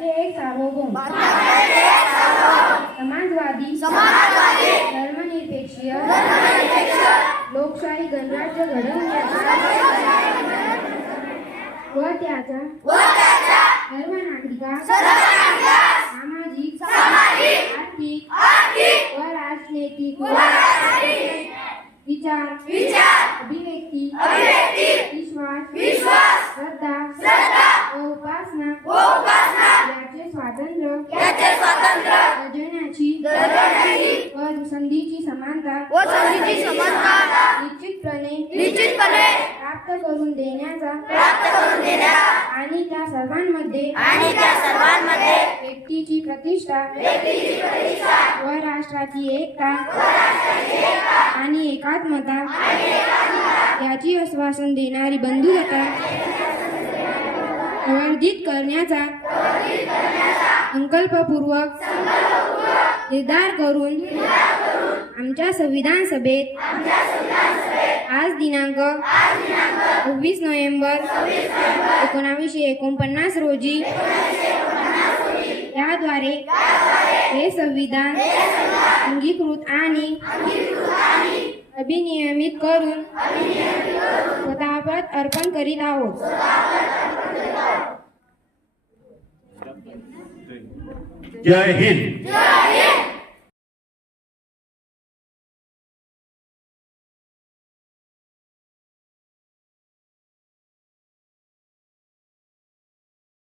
भारताचे एक सार्वभौम समाजवादी धर्मनिरपेक्ष लोकशाही गणराज्य घडवण्याचा व त्याचा सर्व नागरिकांना सामाजिक आर्थिक व राजनैतिक विचार अभिव्यक्ती विश्वास श्रद्धा व उपासना याचे स्वातंत्र्य जगण्याची व संधीची समानता निश्चितपणे प्राप्त करून देण्याचा आणि त्या सर्वांमध्ये व्यक्तीची प्रतिष्ठा व राष्ट्राची एकता आणि एकात्मता याची आश्वासन देणारी बंधुता वर्धित करण्याचा संकल्पपूर्वक निर्धार करून आमच्या संविधान सभेत आज दिनांक 26 नोव्हेंबर 1949 रोजी याद्वारे हे संविधान अंगीकृत आणि अभिनियमित करून स्वतःप्रत अर्पण करीत आहोत. जय हिंद.